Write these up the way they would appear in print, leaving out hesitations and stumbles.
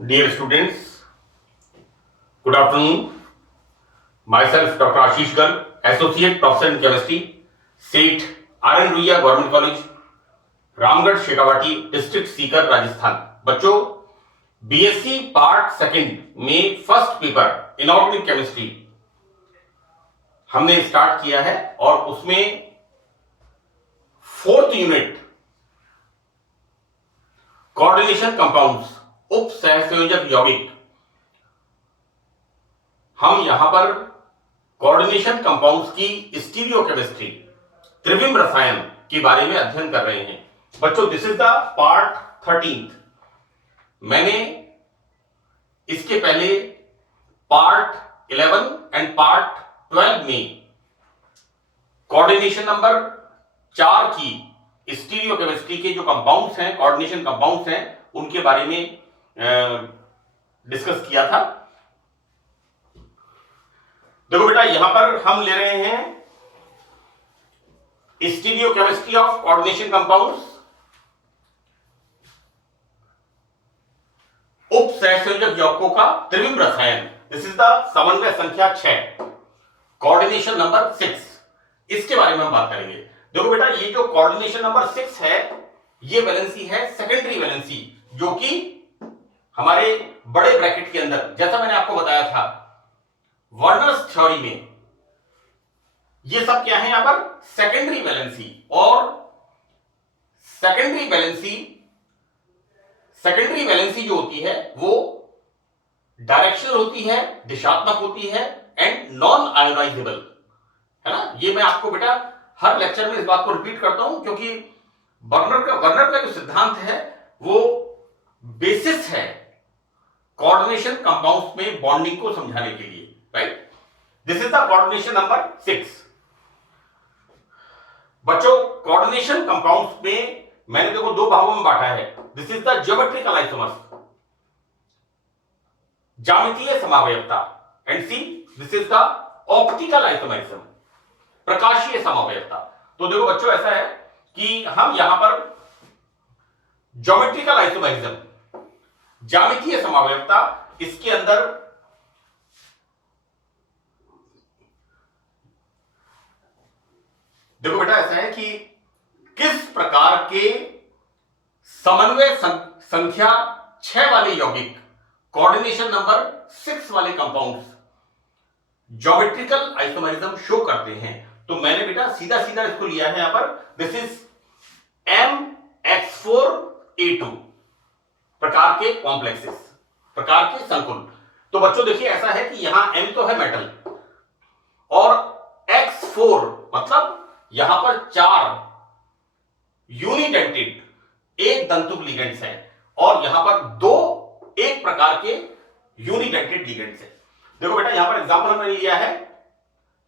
Dear students, good afternoon. Myself, Dr. Ashish Garg, Associate Professor in Chemistry, SEAT, RN Ruia Government College, Ramgarh Shekhawati, district Sikar, Rajasthan. बच्चों, BSc part second में first paper inorganic chemistry हमने start किया है और उसमें fourth unit coordination compounds, उप सहसंयोजक यौगिक, हम यहां पर कोऑर्डिनेशन कंपाउंड्स की स्टीरियोकेमिस्ट्री, त्रिविम रसायन के बारे में अध्ययन कर रहे हैं। बच्चों, दिस इज द पार्ट 13। मैंने इसके पहले पार्ट 11 एंड पार्ट 12 में कोऑर्डिनेशन नंबर 4 की स्टीरियोकेमिस्ट्री के जो कंपाउंड्स हैं, कोऑर्डिनेशन कंपाउंड्स हैं, उनके बारे में डिस्कस किया था। देखो बेटा, यहां पर हम ले रहे हैं स्टीरियोकेमिस्ट्री ऑफ कोऑर्डिनेशन कंपाउंड्स, उप सहसंयोजक यौगिकों का त्रिविम रसायन। दिस इज द समन्वय संख्या 6, कोऑर्डिनेशन नंबर 6। इसके बारे में हम बात करेंगे। देखो बेटा, ये जो कोऑर्डिनेशन नंबर 6 है, ये वैलेंसी है सेकेंडरी वैलेंसी, जो कि हमारे बड़े ब्रैकेट के अंदर, जैसा मैंने आपको बताया था वर्नर्स थ्योरी में, ये सब क्या है यहां पर सेकेंडरी वैलेंसी। और सेकेंडरी वैलेंसी जो होती है वो डायरेक्शनल होती है, दिशात्मक होती है एंड नॉन आयोनाइजेबल, है ना। ये मैं आपको बेटा हर लेक्चर में इस बात को रिपीट करता हूं, क्योंकि वर्नर का जो सिद्धांत है वो बेसिस है कोऑर्डिनेशन कंपाउंड्स में बॉन्डिंग को समझाने के लिए, right. This is the coordination number 6। बच्चों, कोऑर्डिनेशन कंपाउंड्स में मैंने देखो दो भागों में बांटा है। This is the geometrical isomers, ज्यामितीय समावयवता, and see this is the optical isomerism, प्रकाशीय समावयवता। तो देखो बच्चों, ऐसा है कि हम यहां पर ज्योमेट्रिकल आइसोमरिज्म, ज्यामितीय समावयवता, इसके अंदर देखो बेटा, ऐसा है कि किस प्रकार के समन्वय संख्या 6 वाले यौगिक, कोऑर्डिनेशन नंबर 6 वाले कंपाउंड्स ज्योमेट्रिकल आइसोमरिज्म शो करते हैं। तो मैंने बेटा सीधा सीधा इसको लिया है यहां पर। दिस इज MX4A2 प्रकार के कॉम्प्लेक्सेस, प्रकार के संकुल। तो बच्चों देखिए, ऐसा है कि यहां M तो है मेटल, और X4 मतलब यहां पर 4 यूनिडेंटेड एक दंतुक लिगेंड्स हैं, और यहां पर 2 एक प्रकार के यूनिडेंटेड लिगेंड्स हैं। देखो बेटा, यहां पर एग्जांपल मैंने लिया है,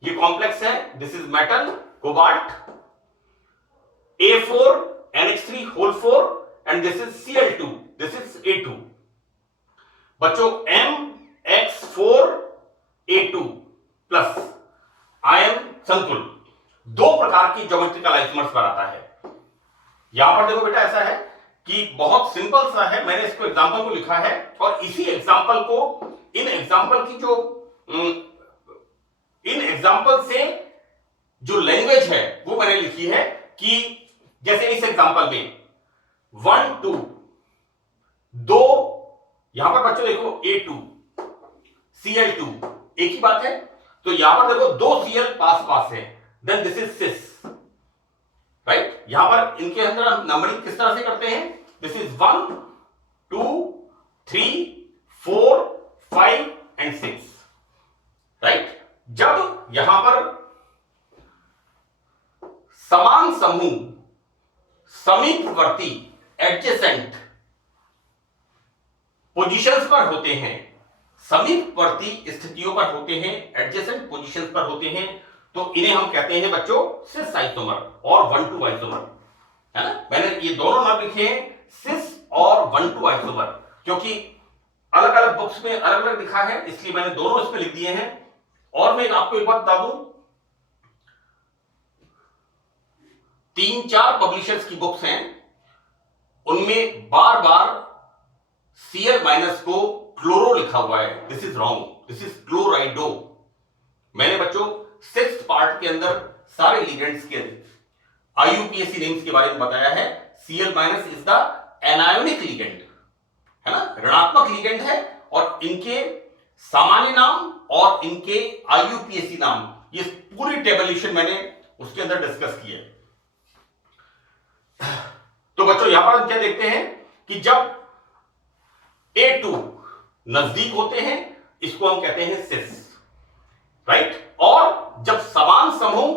ये कॉम्प्लेक्स है, this is metal cobalt, A4NH3 and this is Cl2, this is A2। बच्चों, MX4A2 प्लस आयन संकुल 2 प्रकार की ज्योमेट्रिकल आइसोमर्स बनाता है। यहां पर देखो बेटा, ऐसा है कि बहुत सिंपल सा है, मैंने इसको एग्जांपल को लिखा है, और इसी एग्जांपल को, इन एग्जांपल से जो लैंग्वेज है वो मैंने लिखी है, कि जैसे इस एग्जांपल में 1 2 2, यहां पर बच्चों देखो A2 Cl2 एक ही बात है, तो यहां पर देखो 2 Cl पास पास है, then this is cis, right. यहां पर इनके अंदर हम नंबरिंग किस तरह से करते हैं, दिस इज 1 2 3 4 5 एंड 6, राइट। जब यहां पर समान समूह समीपवर्ती एडजेसेंट पोजीशंस पर होते हैं, समीपवर्ती स्थितियों पर होते हैं, एडजेसेंट पोजीशंस पर होते हैं, तो इन्हें हम कहते हैं बच्चों सिस आइसोमर और 1,2 आइसोमर, है ना। मैंने ये दोनों नाम लिखे हैं, सिस और 1,2 आइसोमर, क्योंकि अलग अलग बुक्स में अलग अलग लिखा है, इसलिए मैंने दोनों इसमें लिख दिए हैं। और मैं आपको एक बात बता दूं, 3-4 पब्लिशर्स की बुक्स हैं, उनमें बार बार Cl माइनस को क्लोरो लिखा हुआ है, this is wrong, this is chlorido. मैंने बच्चों 6th पार्ट के अंदर सारे लिगेंड्स के IUPAC नेम्स के बारे में बताया है। Cl minus is the anionic ligand, है ना, ऋणात्मक लिगेंड है, और इनके सामान्य नाम और इनके IUPAC नाम, ये पूरी टेबलेशन मैंने उसके अंदर डिस्कस की है। तो बच्चों यहां पर हम क्या देखते हैं कि जब A2 नजदीक होते हैं, इसको हम कहते हैं सिस, राइट। और जब समान समूह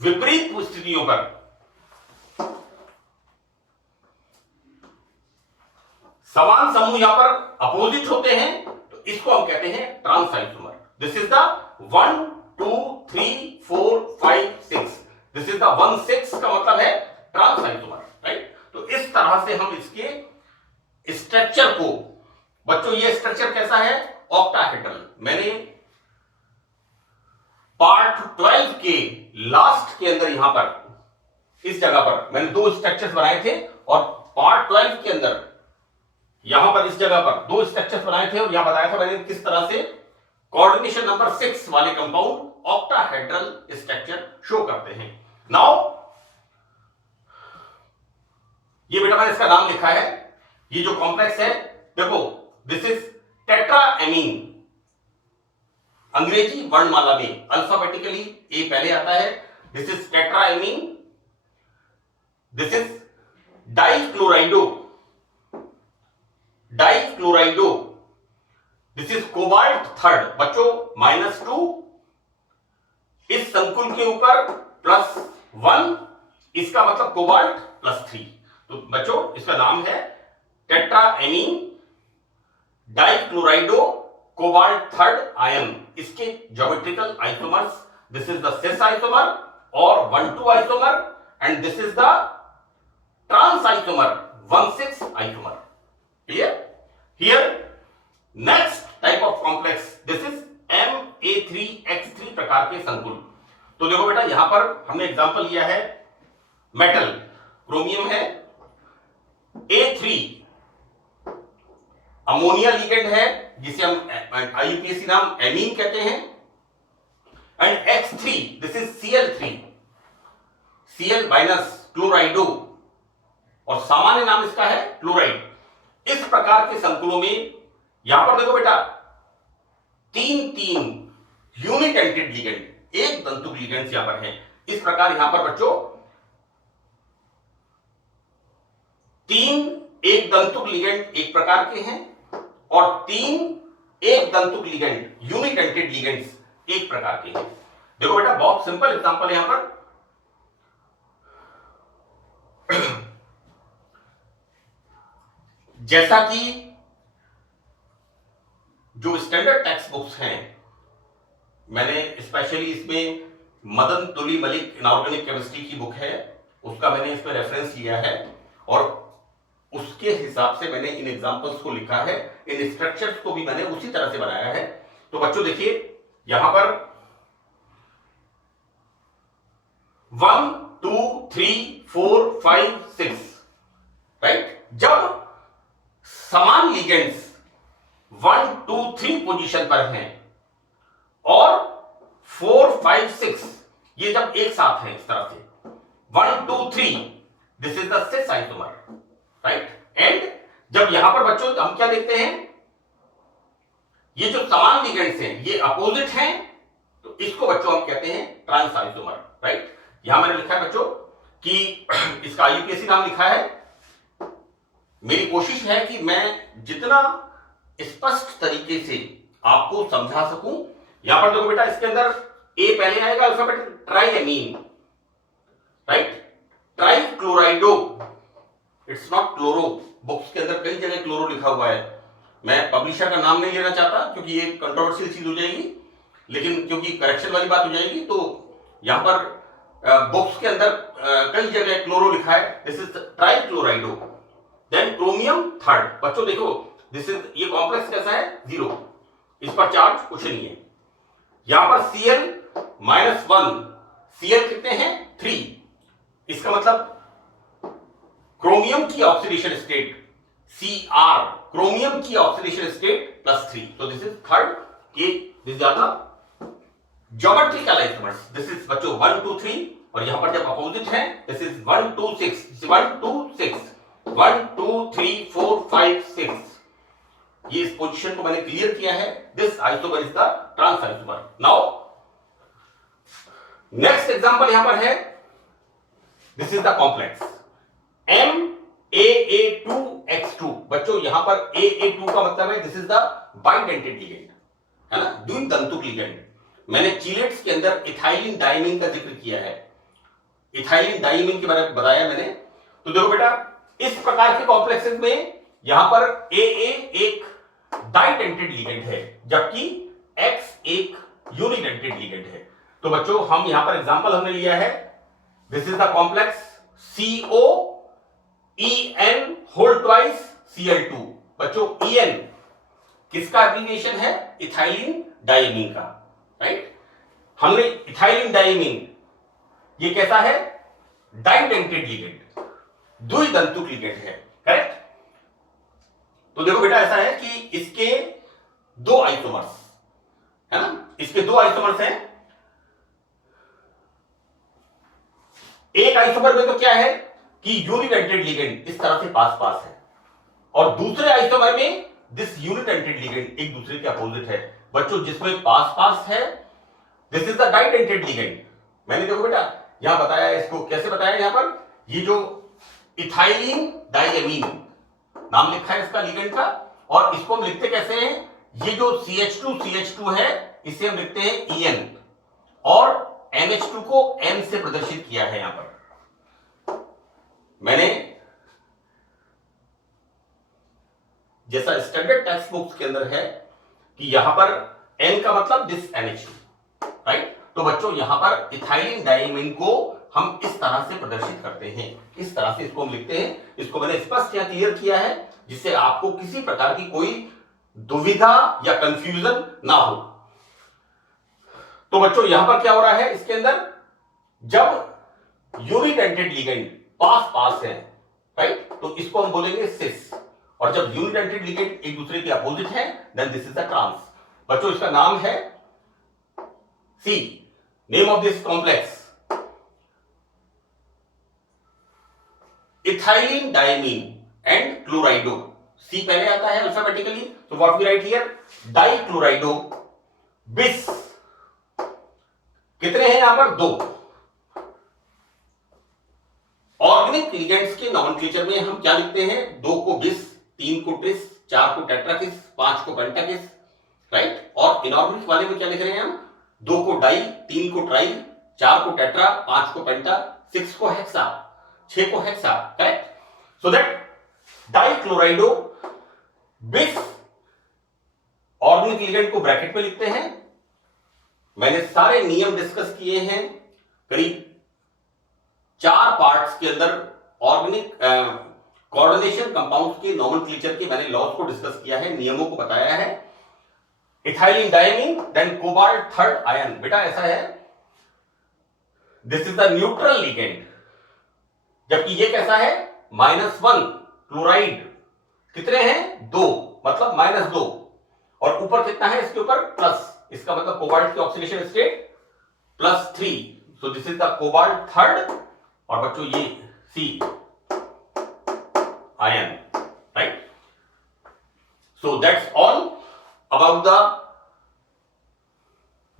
विपरीत स्थितियों पर, समान समूह यहां पर अपोजिट होते हैं, तो इसको हम कहते हैं trans isomer. This is the 1 2 3 4 5 6, this is the 1 6 का मतलब है ट्रांस आइसोमर, राइट। तो इस तरह से हम इसके स्ट्रक्चर को, बच्चों ये स्ट्रक्चर कैसा है, ऑक्टाहेड्रल। मैंने पार्ट 12 के लास्ट के अंदर यहां पर इस जगह पर मैंने 2 स्ट्रक्चर्स बनाए थे, और पार्ट 12 के अंदर यहां पर इस जगह पर 2 स्ट्रक्चर्स बनाए थे, और यहां बताया था मैंने किस तरह से कोऑर्डिनेशन नंबर 6 वाले कंपाउंड ऑक्टाहेड्रल स्ट्रक्चर शो करते हैं। नाउ ये बेटा मैंने इसका नाम लिखा है, ये जो कॉम्प्लेक्स है, देखो दिस इज टेट्राएमीन। अंग्रेजी वर्णमाला में अल्फाबेटिकली ए पहले आता है, this is tetraammine, this is dichlorido, dichlorido, this is cobalt third. बच्चों -2 इस संकुल के ऊपर +1, इसका मतलब कोबाल्ट +3। तो बच्चों इसका नाम है tetraammine dichlorido cobalt third ion. इसके geometrical isomers, this is the cis isomer और 1,2 isomer, and this is the trans isomer 1,6 isomer. Clear? Here next type of complex, this is Ma3X3 प्रकार के संकुल। तो देखो बेटा यहां पर हमने एग्जांपल लिया है मेटल, क्रोमियम है, A3 अमोनिया लिगेंड है जिसे हम IUPAC नाम एमीन कहते हैं, and X3 this is Cl3, Cl minus chlorido, और सामान्य नाम इसका है क्लोराइड। इस प्रकार के संकुलों में यहां पर देखो बेटा 3 यूनिट एंटिड लिगेंड, एक तंतुक लिगेंड्स यहां पर हैं। इस प्रकार यहां पर बच्चों 3 एक दंतुक लिगेंड एक प्रकार के हैं, और 3 एक दंतुक लिगेंड यूनिट एंटिड लिगेंड्स एक प्रकार के हैं। देखो बेटा बहुत सिंपल एग्जांपल यहां पर, जैसा कि जो स्टैंडर्ड टेक्स्ट बुक्स हैं, मैंने स्पेशली इसमें मदन तुली मलिक इनऑर्गेनिक केमिस्ट्री की बुक है, उसका मैंने इसमें रेफरेंस लिया है, और उसके हिसाब से मैंने इन एग्जांपल्स को लिखा है, इन स्ट्रक्चर्स को भी मैंने उसी तरह से बनाया है। तो बच्चों देखिए यहां पर 1 2 3 4 5 6, राइट। जब समान लिगेंड्स 1 2 3 पोजीशन पर हैं और 4 5 6 ये जब एक साथ हैं इस तरह से 1 2 3, this is the cis isomer, right. And जब यहां पर बच्चों हम क्या देखते हैं, ये जो समान लिगेंड्स हैं ये अपोजिट हैं, तो इसको बच्चों हम कहते हैं ट्रांस आइसोमर, राइट। यहां मैंने लिखा है बच्चों कि इसका IUPAC नाम लिखा है। मेरी कोशिश है कि मैं जितना स्पष्ट तरीके से आपको समझा सकूं। यहां पर देखो बेटा इसके अंदर ए पहले आएगा alphabet, triamine, right, trichlorido, it's not chloro. Books के अंदर कई जगह क्लोरो लिखा हुआ है, मैं पब्लिशर का नाम नहीं लेना चाहता क्योंकि ये कंट्रोवर्शियल चीज हो जाएगी, लेकिन क्योंकि करेक्शन वाली बात हो जाएगी, तो यहां पर बुक्स के अंदर कई जगह क्लोरो लिखा है, this is trichlorido. Then chromium third. बच्चों देखो दिस इज, ये कॉम्प्लेक्स कैसा है, 0, इस पर चार्ज कुछ नहीं है। यहां पर Cl-1, Cl कितने हैं, 3, इसका मतलब क्रोमियम की ऑक्सीडेशन स्टेट Cr, क्रोमियम की oxidation state +3. So this is third के, these are the geometrical isomers. This is बच्चों 1 2 3 और यहां पर जब अपोजिट है दिस इज 1 2 6 1 2 6 1 2 3 4 5 6. ये इस पोजीशन को मैंने क्लियर किया है. This isomer is the trans isomer. Now next example यहां पर है. This is the complex MAA2X2. बच्चों यहां पर AA2 का मतलब है this is the bidentate ligand, है ना, द्विदंतुक लिगेंड. मैंने चीलेट्स के अंदर इथाइलिन डाइमीन का जिक्र किया है. इथाइलिन डाइमीन के बारे में बताया मैंने. तो देखो बेटा, इस प्रकार के कॉम्प्लेक्सेस में यहां पर AA एक डाइडेंटेड लिगेंड है जबकि X एक यूनिडेंटेड लिगेंड है. तो बच्चों हम यहां पर एग्जांपल हमने लिया है. This is the complex COEN whole twice Cl2. बच्चों EN किसका एब्रिविएशन है? इथाइलिन डाइमीन का, राइट. हमने इथाइलिन डाइमीन, ये कैसा है? डाइडेंटेड लिगेंड, द्विदंतुक लिगेंड है, करेक्ट. तो देखो बेटा ऐसा है कि इसके दो आइसोमर्स है ना, इसके दो आइसोमर्स हैं. एक आइसोमर में तो क्या है कि यूनिडेंटेड लिगेंड इस तरह से पास पास है और दूसरे आइसोमर में दिस यूनिडेंटेड लिगेंड एक दूसरे के अपोजिट है. बच्चों जिसमें पास पास है दिस इज द डाइडेंटेड लिगेंड. मैंने देखो बेटा यहां बताया, इसको कैसे बताया. यहां पर ये जो इथाइलिन डाइमीन नाम लिखा है इसका लिगेंड का, और इसको हम लिखते कैसे हैं? ये जो CH2 है इसे हम लिखते हैं EN और NH2 को M से प्रदर्शित किया है. यहां पर मैंने जैसा स्टैंडर्ड टेक्स्ट बुक्स के अंदर है कि यहां पर N का मतलब दिस NH2, राइट. तो बच्चों यहां पर इथाइलिन डाइमीन को हम इस तरह से प्रदर्शित करते हैं, इस तरह से इसको हम लिखते हैं. इसको मैंने स्पष्ट यहां क्लियर किया है जिससे आपको किसी प्रकार की कोई दुविधा या कंफ्यूजन ना हो. तो बच्चों यहां पर क्या हो रहा है इसके अंदर, जब यूनिडेंटेड लिगेंड पास पास है, राइट, तो इसको हम बोलेंगे सिस. और जब यूनिडेंटेड लिगेंड एक दूसरे के अपोजिट है then this is the trans. बच्चों इसका नाम है cis. Name of this complex ethylene diamine and chlorido. C पहले आता है अल्फाबेटिकली, तो what we write here? Dichlorido bis. कितने हैं यहां पर? 2. ऑर्गेनिक लिगेंड्स के नॉमेनक्लेचर में हम क्या लिखते हैं? 2 को बिस, 3 को ट्रिस, 4 को टेट्राकिस, 5 को पेंटाकिस, राइट. और इनऑर्गेनिक वाले में क्या लिख रहे हैं हम? 2 को डाई, 3 को ट्राई, 4 को टेट्रा, 5 को पेंटा, 6 को हेक्सा, 6 को हेक्सा, करेक्ट. सो दैट डाइक्लोराइडो बिस ऑर्गेनिक लिगेंड को ब्रैकेट में लिखते हैं. मैंने सारे नियम डिस्कस किए हैं करीब 4 पार्ट्स के अंदर. ऑर्गेनिक कोऑर्डिनेशन कंपाउंड्स के नॉमेनक्लेचर के मैंने लॉज को डिस्कस किया है, नियमों को बताया है. Ethylene diamine then cobalt third ion. बेटा ऐसा है this is the neutral ligand, जबकि ये कैसा है? -1 क्लोराइड. कितने हैं? 2, मतलब -2. और ऊपर कितना है इसके ऊपर? प्लस. इसका मतलब कोबाल्ट की oxidation state +3. So this is the cobalt third. और बच्चों ये cis ion, right. So that's all about the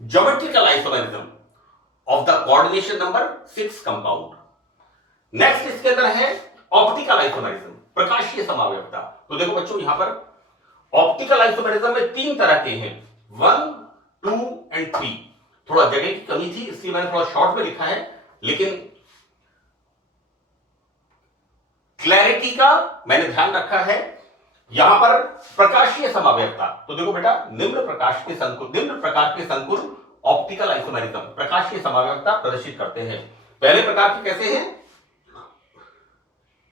geometrical isomerism of the coordination number 6 compound. Next इसके अंदर है ऑप्टिकल आइसोमेरिज्म, प्रकाशीय समावयवता. तो देखो बच्चों यहां पर ऑप्टिकल आइसोमेरिज्म में 3 तरह के हैं, 1 2 एंड 3. थोड़ा जगह की कमी थी इसलिए मैंने थोड़ा शॉर्ट में लिखा है, लेकिन क्लैरिटी का मैंने ध्यान रखा है. यहां पर प्रकाशीय समावयवता. तो देखो बेटा निम्न प्रकार के संकुल ऑप्टिकल आइसोमेरिज्म प्रकाशीय समावयवता प्रदर्शित करते हैं. पहले प्रकार के कैसे हैं?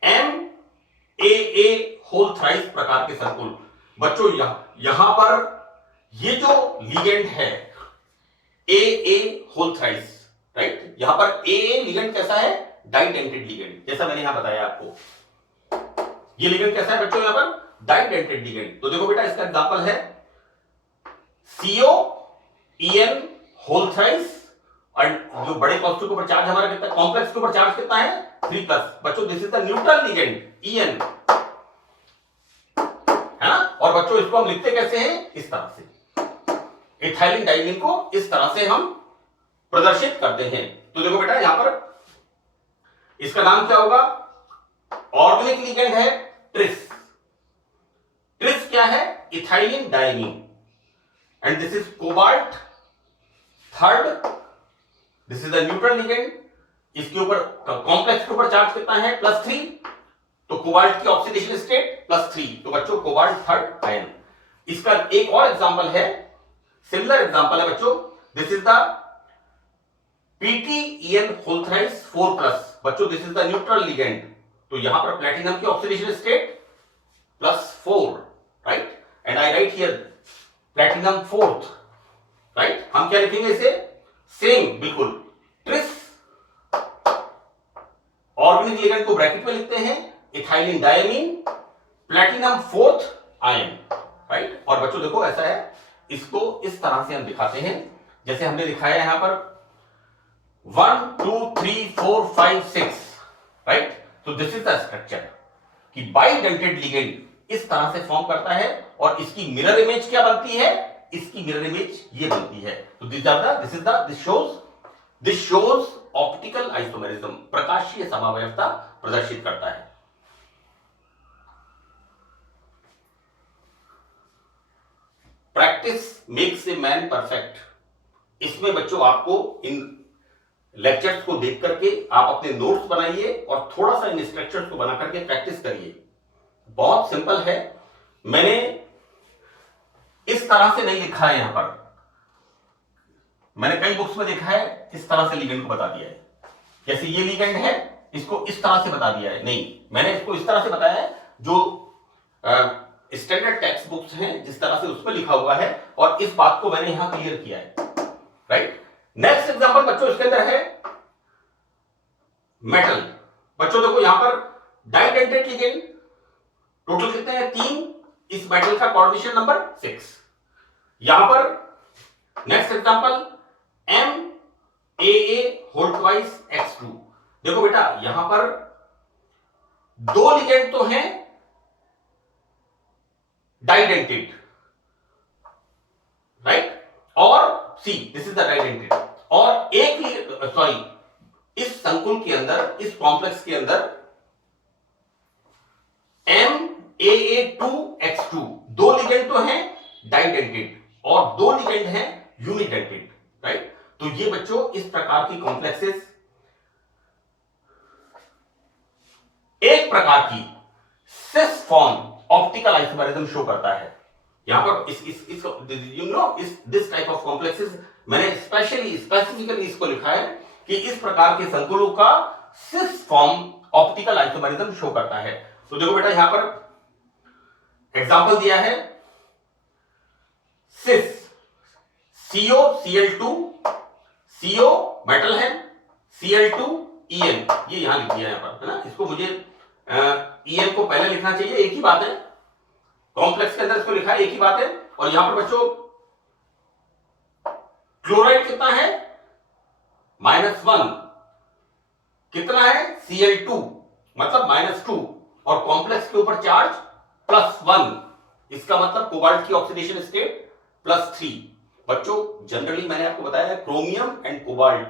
MAA होल थ्राइस प्रकार के संकुल. बच्चों यहां पर ये जो लिगेंड है AA होल थ्राइस, राइट. यहां पर AA लिगेंड कैसा है? डाइडेंटेड लिगेंड, जैसा मैंने यहां बताया आपको. ये लिगेंड कैसा है बच्चों, यहां पर डाइडेंटेड लिगेंड। तो देखो बेटा इसका एग्जांपल है COEN होल थ्राइस, और जो बड़े कॉन्स्टिट्यूट के ऊपर चार्ज हमारा कितना, कॉम्प्लेक्स के ऊपर चार्ज कितना है 3+। बच्चों this is the neutral ligand EN, है ना। और बच्चों इसको हम लिखते कैसे हैं, इस तरह से, इथाइलिन डाइमीन को इस तरह से हम प्रदर्शित करते हैं। तो देखो बेटा यहां पर इसका नाम क्या होगा, ऑर्गेनिक लिगेंड है ट्रिस। ट्रिस क्या है, ethylene diamine, and this is cobalt third, this is the neutral ligand. इसके ऊपर कॉम्प्लेक्स के ऊपर चार्ज कितना है +3, तो कोबाल्ट की ऑक्सीडेशन स्टेट +3, तो बच्चों कोबाल्ट थर्ड आयन। इसका एक और एग्जांपल है, सिमिलर एग्जांपल है बच्चों, this is the PTEN whole thrice 4+। बच्चों this is the neutral ligand, तो यहां पर प्लेटिनम की oxidation state +4, right, and I write here platinum 4th, right. हम क्या लिखेंगे इसे, सेम बिल्कुल, ट्रिस ऑर्गेनिक लिगेंड को ब्रैकेट में लिखते हैं, ethylene diamine platinum 4th ion, right. और बच्चों देखो ऐसा है, इसको इस तरह से हम दिखाते हैं जैसे हमने दिखाया यहां पर 1 2 3 4 5 6, राइट। तो दिस इज द स्ट्रक्चर कि बाइडेंटेड लिगेंड इस तरह से फॉर्म करता है, और इसकी मिरर इमेज क्या बनती है, इसकी मिरर इमेज ये बनती है। तो दिस शोज ऑप्टिकल आइसोमेरिज्म, प्रकाशीय समावयवता प्रदर्शित करता है। Practice makes a man perfect, इसमें बच्चों आपको इन लेक्चर्स को देख करके आप अपने नोट्स बनाइए और थोड़ा सा इन स्ट्रक्चर्स को बना करके प्रैक्टिस करिए। बहुत सिंपल है, मैंने इस तरह से नहीं लिखा है, यहां पर मैंने कई बुक्स में देखा है इस तरह से लिगेंड को बता दिया है, जैसे ये लिगेंड है इसको इस तरह से बता दिया है, नहीं, मैंने इसको इस तरह से बताया है जो स्टैंडर्ड टेक्स्ट बुक्स हैं जिस तरह से उसमें लिखा हुआ है, और इस बात को मैंने यहां क्लियर किया है, राइट। नेक्स्ट एग्जांपल बच्चों इसके अंदर है मेटल। बच्चों देखो यहां पर डाइडेंटेड लिगेंड, टोटल कितने हैं 3, इस मेटल का कोऑर्डिनेशन नंबर 6। यहां पर next example MAA whole twice X2। देखो बेटा यहां पर 2 लिगेंड तो हैं डाइडेंटेड, राइट, और सी दिस इज द डाइडेंटेड, और एक सॉरी इस संकुल के अंदर, इस कॉम्प्लेक्स के अंदर MAA2X2, 2 लिगेंड तो हैं डाइडेंटेड और 2 लिगेंड हैं यूनिडेंटेड, राइट। तो ये बच्चों इस प्रकार की कॉम्प्लेक्सेस एक प्रकार की cis form optical isomerism show करता है। यहां पर दिस टाइप ऑफ कॉम्प्लेक्सेस मैंने स्पेसिफिकली इसको लिखा है कि इस प्रकार के संकुलों का cis form optical isomerism show करता है। तो देखो बेटा यहां पर एग्जांपल दिया है सिस COCl2, CO मेटल है, Cl2En, ये यहां लिख दिया है यहां पर, है ना। इसको मुझे En को पहले लिखना चाहिए, एक ही बात है, कॉम्प्लेक्स के अंदर इसको लिखा है एक ही बात है। और यहां पर बच्चों क्लोराइड कितना है -1, कितना है Cl2 मतलब -2, और कॉम्प्लेक्स के ऊपर चार्ज +1, इसका मतलब कोबाल्ट की ऑक्सीडेशन स्टेट +3। बच्चों जनरली मैंने आपको बताया chromium and cobalt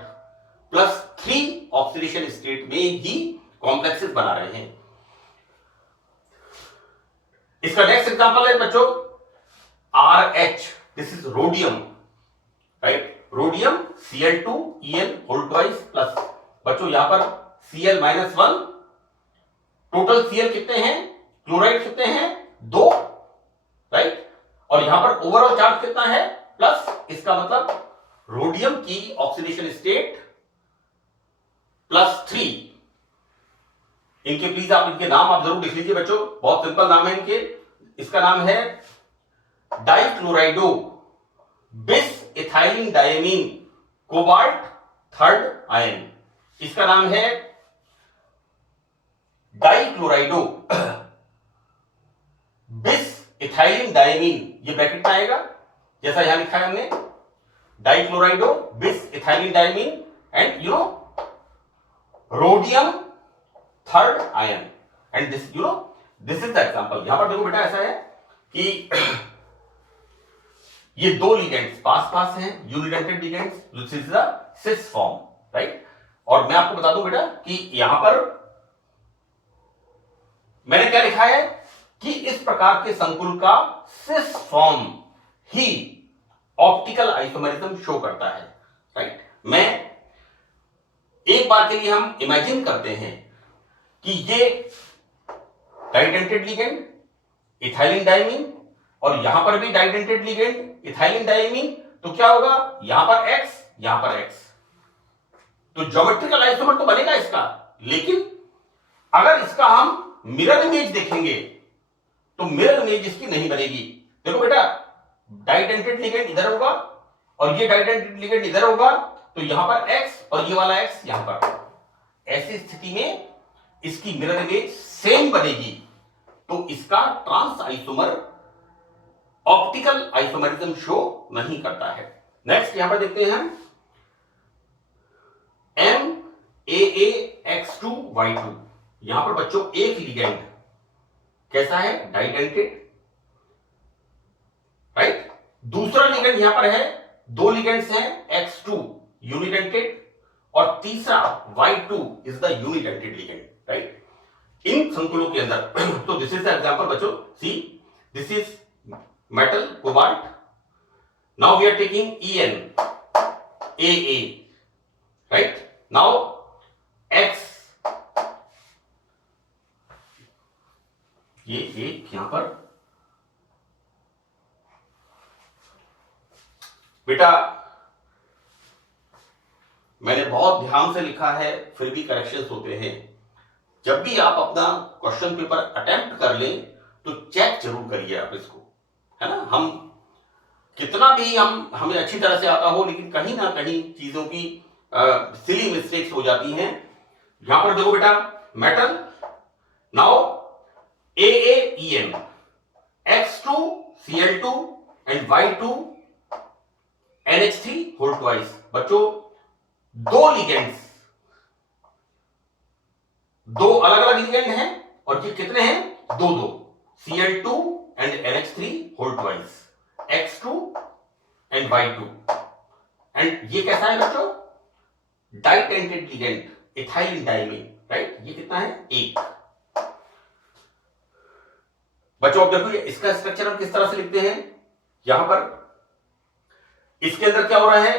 +3 oxidation state में ही कॉम्प्लेक्सेस बना रहे हैं। इसका नेक्स्ट एग्जांपल है बच्चों RH, this is rhodium, right, rhodium Cl2En whole twice plus. बच्चों यहां पर Cl-1, टोटल Cl कितने हैं, क्लोराइड कितने हैं 2, राइट, और यहां पर ओवरऑल चार्ज कितना है प्लस, इसका मतलब रोडियम की ऑक्सीडेशन स्टेट +3। इनके प्लीज आप इनके नाम आप जरूर लिख लीजिए बच्चों, बहुत सिंपल नाम है इनके। इसका नाम है डाइक्लोराइडो बिस ethylene diamine cobalt third ion. इसका नाम है डाइक्लोराइडो इथाइलिन डायमीन, ये ब्रैकेट में आएगा जैसा यहां लिखा है हमने, डाइक्लोराइडो बिस ethylene diamine and rhodium third ion and this this is the example. यहां पर देखो बेटा ऐसा है कि ये दो लिगेंड्स पास पास हैं, unidentate ligands, this is the cis form, right. और मैं आपको बता दूं बेटा कि यहां पर मैंने क्या लिखा है कि इस प्रकार के संकुल का सिस फॉर्म ही ऑप्टिकल आइसोमेरिज्म शो करता है, राइट। मैं एक बार के लिए हम इमेजिन करते हैं कि ये डाइडेंटेड लिगेंड इथाइलिन डायमीन और यहां पर भी डाइडेंटेड लिगेंड इथाइलिन डायमीन, तो क्या होगा, यहां पर X यहां पर X, तो ज्योमेट्रिकल आइसोमर तो बनेगा इसका, लेकिन अगर इसका हम मिरर इमेज देखेंगे तो मिरर इमेज इसकी नहीं बनेगी। देखो बेटा, डाइडेंटेड लिगेंड इधर होगा और ये डाइडेंटेड लिगेंड इधर होगा, तो यहां पर X और ये वाला X यहां पर, ऐसी स्थिति में इसकी मिरर इमेज सेम बनेगी, तो इसका trans isomer optical isomerism show नहीं करता है। नेक्स्ट यहां पर देखते हैं हम MAAX2Y2, यहां पर बच्चों एक लिगेंड कैसा है, डाइडेंटेड, राइट। दूसरा लिगेंड यहां पर है, दो लिगेंड्स हैं X2 यूनिडेंटेड और तीसरा Y2 इज द यूनिडेंटेड लिगेंड, राइट। इन संकुलों के अंदर तो दिस इज द एग्जांपल बच्चों, see this is metal cobalt, now we are taking EnAA, right, now X, ये एक यहां पर बेटा मैंने बहुत ध्यान से लिखा है, फिर भी करेक्शंस होते हैं। जब भी आप अपना क्वेश्चन पेपर अटेम्प्ट कर लें तो चेक जरूर करिए आप इसको, है ना। हम कितना भी हमें अच्छी तरह से आता हो, लेकिन कहीं ना कहीं चीजों की सिली मिस्टेक्स हो जाती हैं। यहां पर देखो बेटा, metal, now AAEN, X2Cl2 and Y2 NH3 whole twice. बच्चों दो लिगेंड्स, दो अलग अलग लिगेंड हैं और ये कितने हैं, दो दो, Cl2 and NH3 whole twice, X2 and Y2, and ये कैसा है बच्चों, didentate ligand ethylene diamine, right. ये कितना है, एक। बच्चों अब देखो इसका स्ट्रक्चर हम किस तरह से लिखते हैं, यहां पर इसके अंदर क्या हो रहा है,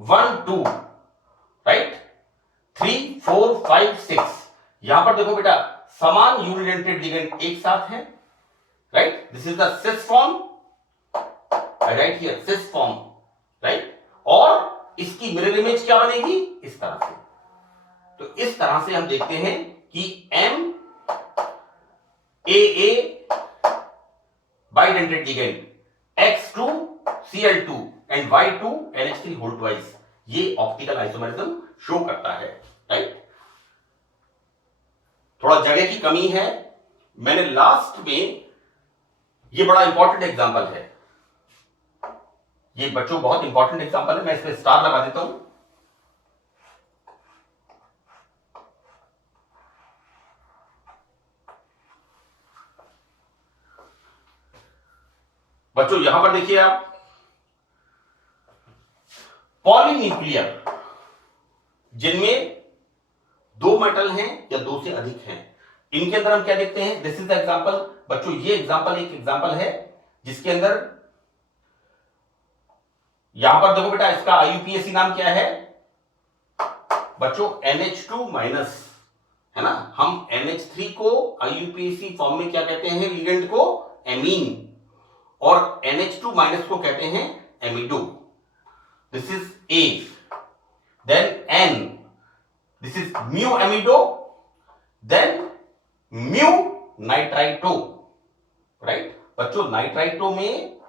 1 2, राइट, 3 4 5 6, यहां पर देखो बेटा समान यूनिडेंटेड लिगेंड एक साथ है, right. This is the cis form, I write here cis form, right. और इसकी मिरर इमेज क्या बनेगी, इस तरह से। तो इस तरह से हम देखते हैं कि MAA bidentate ligand, X2Cl2 and Y2 NH3 whole twice, ये ऑप्टिकल आइसोमेरिज्म शो करता है, राइट। थोड़ा जगह की कमी है, मैंने लास्ट में, ये बड़ा इंपॉर्टेंट एग्जांपल है, ये बच्चों बहुत इंपॉर्टेंट एग्जांपल है, मैं इसमें स्टार लगा देता हूं। बच्चों यहां पर देखिए आप, पॉलीन्यूक्लियर जिनमें दो मेटल हैं या दो से अधिक हैं, इनके अंदर हम क्या देखते हैं, दिस इज द एग्जांपल। बच्चों ये एग्जांपल एक एग्जांपल है जिसके अंदर यहां पर देखो बेटा, इसका IUPAC नाम क्या है बच्चों, NH2 माइनस, है ना। हम NH3 को IUPAC फॉर्म में क्या कहते हैं, लिगेंड को एमीन, और NH2 माइनस को कहते हैं amido. This is A, then N, this is mu amido, then mu nitrito, right. बच्चों नाइट्राइटो में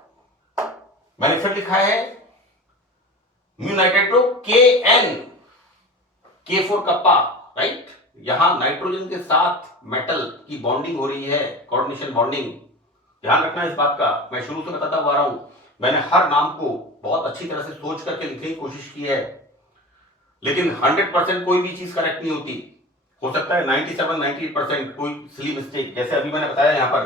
मैंने फिर लिखा है mu nitrito KN, K for kappa, right. यहां नाइट्रोजन के साथ मेटल की बॉन्डिंग हो रही है, कोऑर्डिनेशन बॉन्डिंग, ध्यान रखना इस बात का, मैं शुरू से बताता हुआ आ रहा हूं, मैंने हर नाम को बहुत अच्छी तरह से सोच करके लिखने की कोशिश की है, लेकिन 100% कोई भी चीज करेक्ट नहीं होती। हो सकता है 97-98% कोई सिली मिस्टेक, जैसे अभी मैंने बताया यहां पर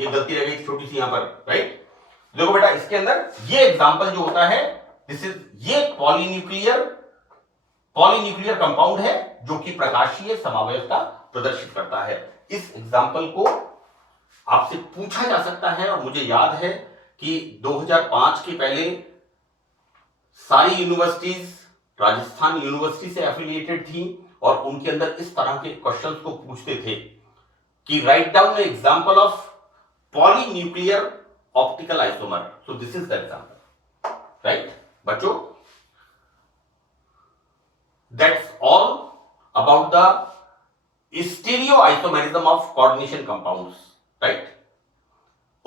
एक गलती रह गई छोटी सी यहां पर, राइट। देखो बेटा, इसके अंदर ये एग्जांपल जो होता है, दिस इज ये पॉलीन्यूक्लियर कंपाउंड है जो कि प्रकाशीय समावयवता प्रदर्शित करता है। इस एग्जांपल को आपसे पूछा जा सकता है, और मुझे याद है कि 2005 के पहले सारी यूनिवर्सिटीज राजस्थान यूनिवर्सिटी से एफिलिएटेड थी, और उनके अंदर इस तरह के क्वेश्चंस को पूछते थे कि write down example of polynuclear optical isomer. So this is the example, right बच्चों। That's all about the stereoisomerism of coordination compounds, right?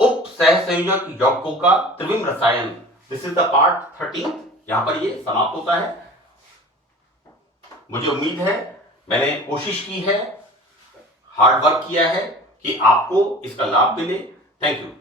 उप सहसंयोजक यौगिकों का त्रिविम रसायन, दिस इज द पार्ट 13, यहां पर ये समाप्त होता है। मुझे उम्मीद है मैंने कोशिश की है, हार्ड वर्क किया है कि आपको इसका लाभ मिले। Thank you.